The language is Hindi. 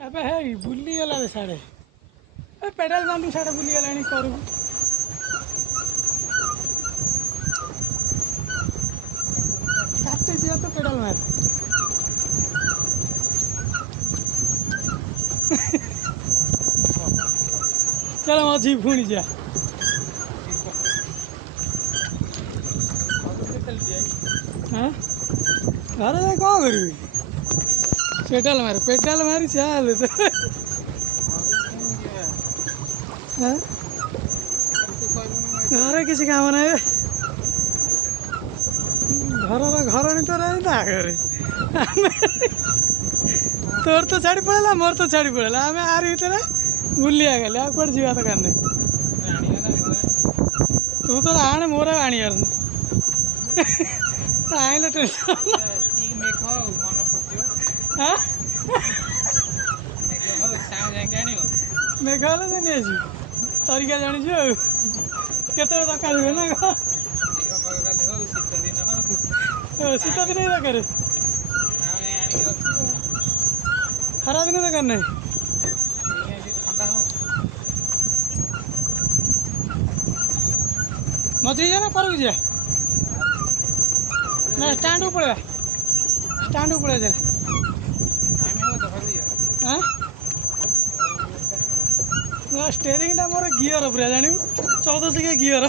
ଏବେ ହେଇ ବୁଲିଗଲା ବେ ସାଡ଼େ ଏ ପେଡାଲ ବାନ୍ଧି ସାଡ଼େ ବୁଲିଗଲାଣି କରକୁ କାଟେ ଯିବା ତ ପେଡାଲ ମାର चलो मझी पुणी जा हाँ घर जा कौन करी पेट्रोल मारी चाल तो हाँ घर किसी काम ना घर नहीं तो रहा घरे तोर तो छाड़ी पड़ेगा मोर तो छाड़ी पड़ेगा आम आर भर बुलिया गले आ कौट जा तो करने तू तो आने मोर आनियार आइले टेंशन मेघ हेल्ले नहीं आस तरीका जानी केत दरकार हुए ना शीत दिन दरकार खरा दिन दरकार नहीं मझे जा ना करक जा ना स्टैंड पड़ा स्टैंड पड़ा जा हाँ स्टेरिंग टा मोर गियर पूरा जान 14 के गियर